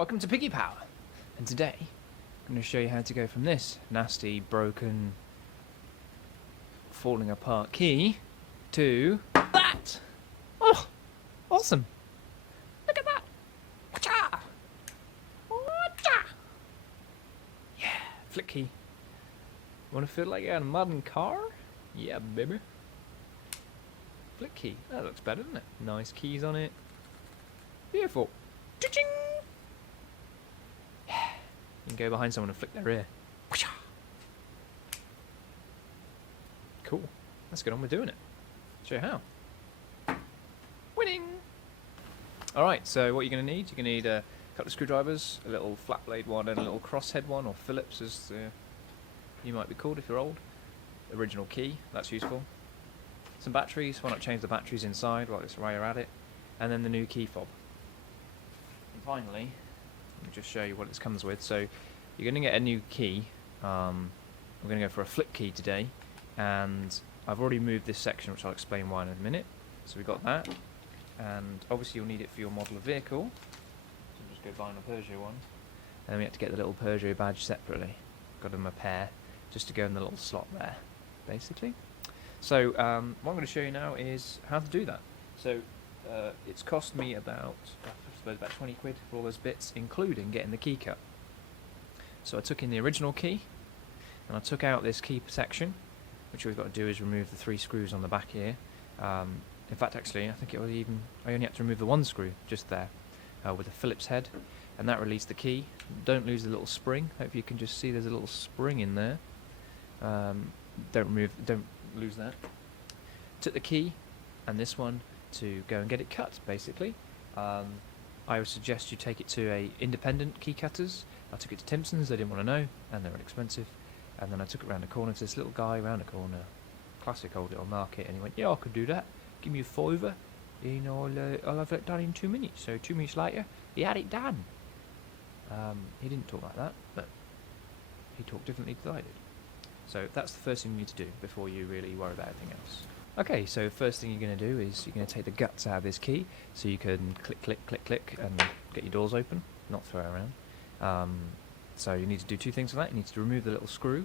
Welcome to Piggy Power, and today I'm going to show you how to go from this nasty, broken, falling apart key to that! Oh, awesome! Look at that! Wacha! Wacha! Yeah, flick key. Want to feel like you're in a modern car? Yeah, baby. Flick key. That looks better, doesn't it? Nice keys on it. Beautiful. Cha-ching! You can go behind someone and flick their ear. Cool. Let's get on with doing it. Show you how. Winning! Alright, so what you're going to need, a couple of screwdrivers, a little flat blade one and a little crosshead one, or Phillips as you might be called if you're old. Original key, that's useful. Some batteries, why not change the batteries inside while you're at it. And then the new key fob. And finally, let me just show you what it comes with. So you're going to get a new key. We're going to go for a flip key today, and I've already moved this section, which I'll explain why in a minute. So we've got that, and obviously you'll need it for your model of vehicle. So just go buying a Peugeot one, and then we have to get the little Peugeot badge separately. Got them a pair, just to go in the little slot there, basically. So what I'm going to show you now is how to do that. So it's cost me about 20 quid for all those bits, including getting the key cut. So I took in the original key, and I took out this key section, which we've got to do is remove the 3 screws on the back here. In fact, actually, I think I only had to remove the 1 screw just there with a Phillips head, and that released the key. Don't lose the little spring. Hope you can just see there's a little spring in there. Don't lose that. Took the key and this one to go and get it cut, basically. I would suggest you take it to a independent key cutters. I took it to Timpson's, they didn't want to know, and they were expensive. And then I took it round the corner to this little guy round the corner, classic old little market, and he went, yeah, I could do that, give me a £5, and I'll have it done in 2 minutes. So 2 minutes later, he had it done. He didn't talk like that, but he talked differently to I did. So that's the first thing you need to do before you really worry about anything else. Okay, so first thing you're going to do is you're going to take the guts out of this key, so you can click, click, click, click, and get your doors open, not throw it around. So you need to do 2 things for that. You need to remove the little screw,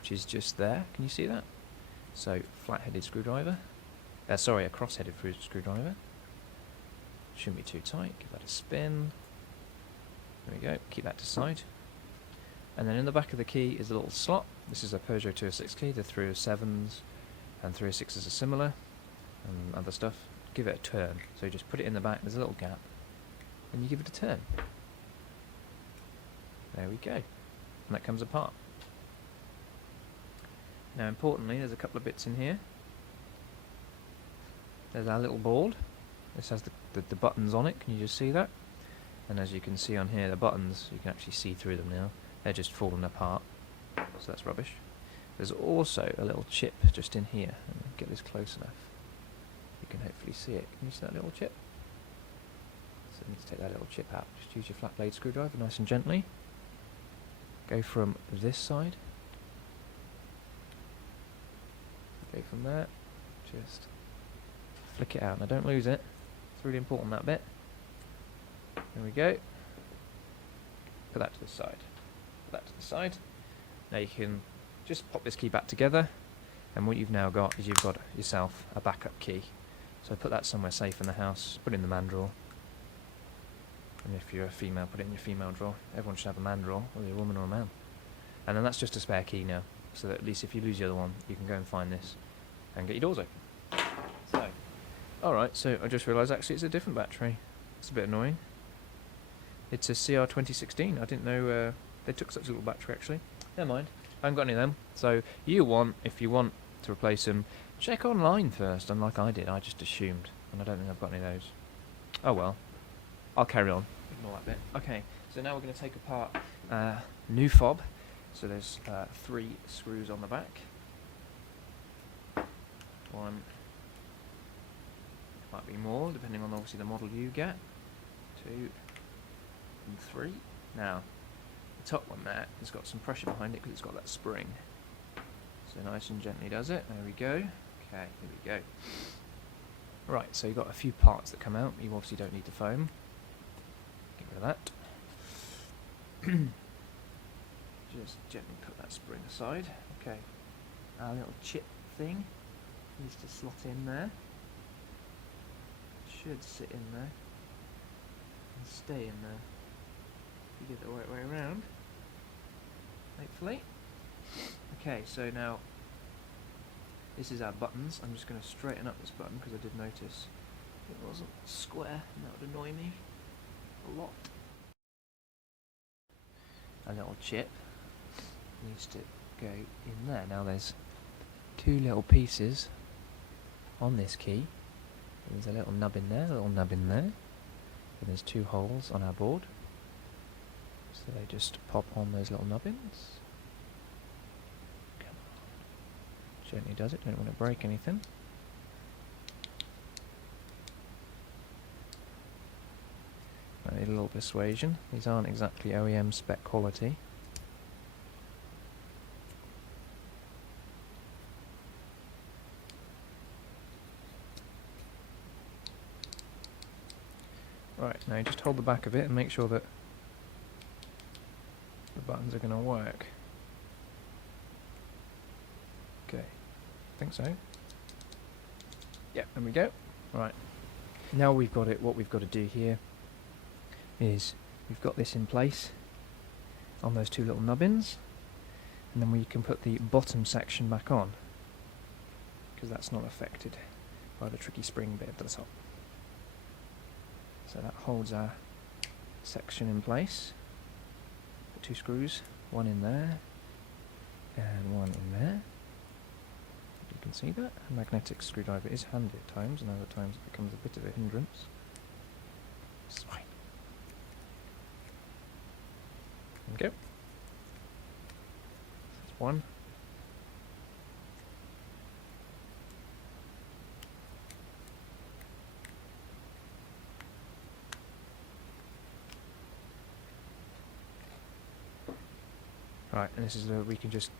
which is just there. Can you see that? So flat-headed screwdriver. Sorry, a cross-headed screwdriver. Shouldn't be too tight. Give that a spin. There we go. Keep that to side. And then in the back of the key is a little slot. This is a Peugeot 206 key. The 307s and 306s are similar, and other stuff. Give it a turn. So you just put it in the back. There's a little gap, and you give it a turn. There we go. And that comes apart. Now, importantly, there's a couple of bits in here. There's our little board. This has the buttons on it. Can you just see that? And as you can see on here, the buttons, you can actually see through them now. They're just falling apart, so that's rubbish. There's also a little chip just in here. Let me get this close enough. You can hopefully see it. Can you see that little chip? So you need to take that little chip out. Just use your flat blade screwdriver nice and gently. Go from this side. Go from there. Just flick it out. Now don't lose it. It's really important, that bit. There we go. Put that to the side. Put that to the side. Now you can just pop this key back together, and what you've now got is you've got yourself a backup key. So put that somewhere safe in the house. Put it in the man drawer. And if you're a female, put it in your female drawer. Everyone should have a man drawer, whether you're a woman or a man. And then that's just a spare key now, so that at least if you lose the other one, you can go and find this and get your doors open. So, alright, so I just realised actually it's a different battery. It's a bit annoying. It's a CR 2016. I didn't know they took such a little battery actually. Never mind. I haven't got any of them. So if you want to replace them, check online first, unlike I did. I just assumed, and I don't think I've got any of those. Oh well. I'll carry on. Ignore that bit. Okay, so now we're going to take apart new fob. So there's 3 screws on the back. 1, might be more, depending on obviously the model you get. 2 and 3. Now, the top one there has got some pressure behind it because it's got that spring. So nice and gently does it. There we go. Okay, here we go. Right, so you've got a few parts that come out. You obviously don't need the foam. Get rid of that. Just gently put that spring aside. Okay, our little chip thing needs to slot in there. Should sit in there and stay in there. If you get it the right way around, hopefully. Okay, so now this is our buttons. I'm just going to straighten up this button because I did notice it wasn't square, and that would annoy me a lot. A little chip needs to go in there. Now there's two little pieces on this key. There's a little nub in there, a little nub in there. And there's two holes on our board. So they just pop on those little nubbins. Come on. Gently does it, don't want to break anything. I need a little persuasion. These aren't exactly OEM spec quality. Right, now you just hold the back of it and make sure that the buttons are going to work. Okay, I think so. Yeah, there we go. Right, now we've got it, what we've got to do here is we've got this in place on those two little nubbins, and then we can put the bottom section back on because that's not affected by the tricky spring bit at the top. So that holds our section in place. Put two screws, one in there and one in there. You can see that a magnetic screwdriver is handy at times, and other times it becomes a bit of a hindrance. It's fine. There we go. That's one. Right, and this is where we can just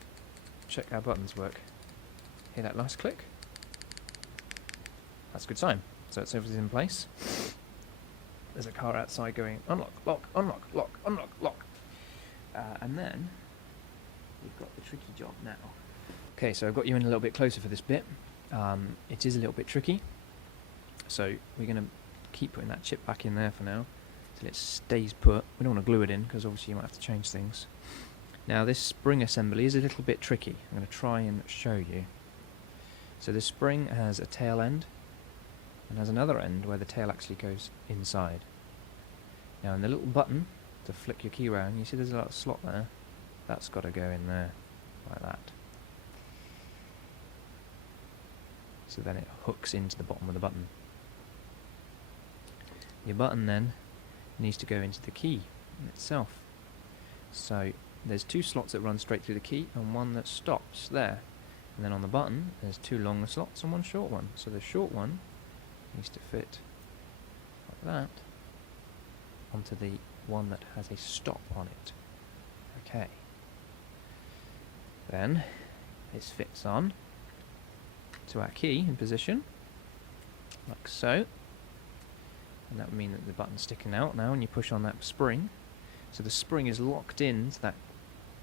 check our buttons work. Hear that nice click? That's a good sign. So it's everything's in place. There's a car outside going unlock, lock, unlock, lock, unlock, lock. And then we've got the tricky job now. Okay, so I've got you in a little bit closer for this bit. It is a little bit tricky. So we're going to keep putting that chip back in there for now till it stays put. We don't want to glue it in because obviously you might have to change things. Now this spring assembly is a little bit tricky. I'm going to try and show you. So this spring has a tail end and has another end where the tail actually goes inside. Now in the little button to flick your key around, you see there's a little slot there. That's got to go in there like that. So then it hooks into the bottom of the button. Your button then needs to go into the key itself. So there's two slots that run straight through the key and one that stops there. And then on the button there's two longer slots and one short one. So the short one needs to fit like that onto the one that has a stop on it. Okay. Then this fits on to our key in position like so. And that would mean that the button's sticking out now and you push on that spring. So the spring is locked into that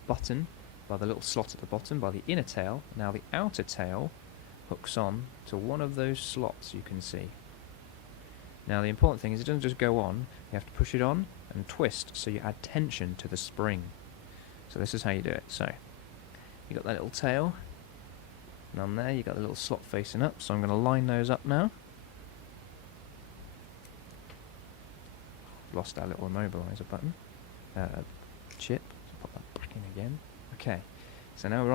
button by the little slot at the bottom, by the inner tail. Now the outer tail hooks on to one of those slots you can see. Now the important thing is it doesn't just go on, you have to push it on and twist so you add tension to the spring. So this is how you do it. So you got that little tail, and on there you got the little slot facing up, so I'm going to line those up now. Lost our little immobilizer button. Chip. Pop that back in again. Okay. So now we're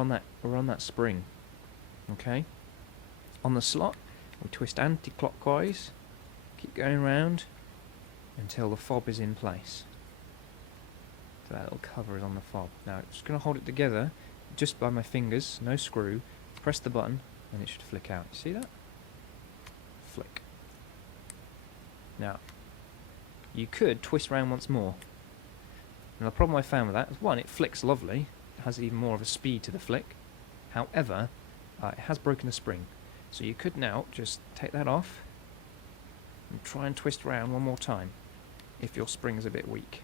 on that spring. Okay. On the slot, we twist anti-clockwise. Keep going round until the fob is in place. So that little cover is on the fob. Now I'm just going to hold it together just by my fingers, no screw. Press the button and it should flick out. You see that? Flick. Now you could twist round once more. Now the problem I found with that is, one, it flicks lovely, it has even more of a speed to the flick. However, it has broken the spring. So you could now just take that off and try and twist round one more time if your spring is a bit weak.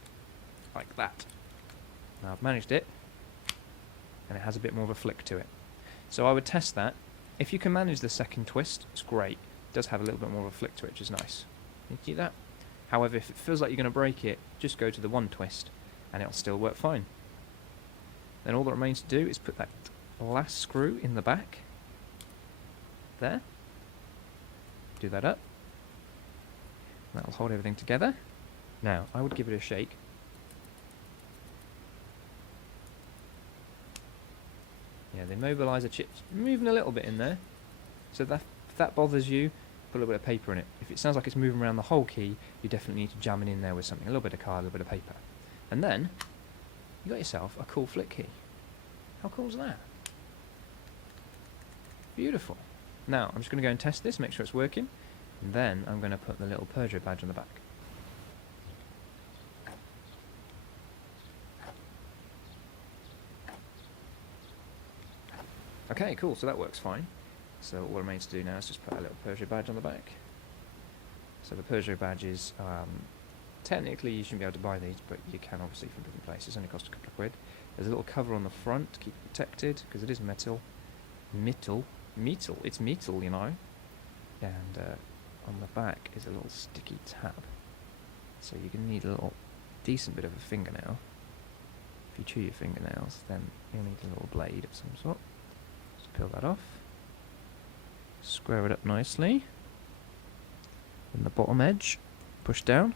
Like that. Now I've managed it, and it has a bit more of a flick to it. So I would test that. If you can manage the second twist, it's great. It does have a little bit more of a flick to it, which is nice. You see that? However, if it feels like you're going to break it, just go to the one twist, and it'll still work fine. Then all that remains to do is put that last screw in the back. There. Do that up. That'll hold everything together. Now, I would give it a shake. Yeah, the immobiliser chip's moving a little bit in there. So if that bothers you, put a little bit of paper in it. If it sounds like it's moving around the whole key, you definitely need to jam it in there with something. A little bit of card, a little bit of paper. And then, you got yourself a cool flick key. How cool is that? Beautiful. Now, I'm just going to go and test this, make sure it's working. And then I'm going to put the little Peugeot badge on the back. Okay, cool, so that works fine. So all that remains to do now is just put a little Peugeot badge on the back. So the Peugeot badges, technically you shouldn't be able to buy these, but you can obviously from different places, only cost a couple of quid. There's a little cover on the front to keep it protected, because it is metal. It's metal, you know. And on the back is a little sticky tab. So you're going to need a little decent bit of a fingernail. If you chew your fingernails, then you'll need a little blade of some sort. Just peel that off. Square it up nicely. And the bottom edge, push down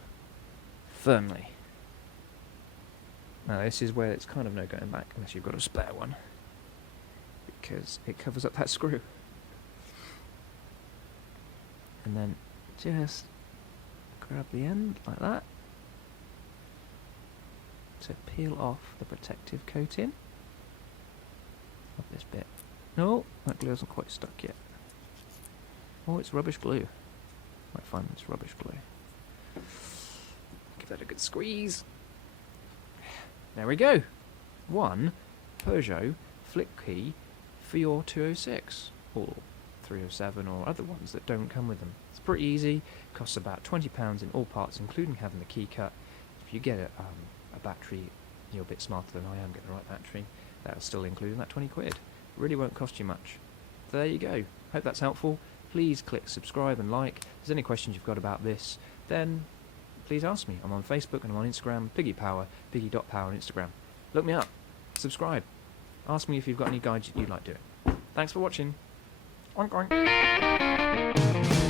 firmly. Now this is where it's kind of no going back unless you've got a spare one, because it covers up that screw. And then just grab the end like that to peel off the protective coating of this bit. No, that glue hasn't quite stuck yet. Oh, it's rubbish glue. Might find it's rubbish glue. Give that a good squeeze. There we go. One Peugeot flick key for your 206 or 307 or other ones that don't come with them. It's pretty easy. Costs about £20 in all parts, including having the key cut. If you get a battery, you're a bit smarter than I am, getting the right battery. That'll still include in that 20 quid. Really won't cost you much. So there you go. Hope that's helpful. Please click subscribe and like. If there's any questions you've got about this, then please ask me. I'm on Facebook and I'm on Instagram, PiggyPower, Piggy.power on Instagram. Look me up. Subscribe. Ask me if you've got any guides you'd like doing. Thanks for watching. Oink oink.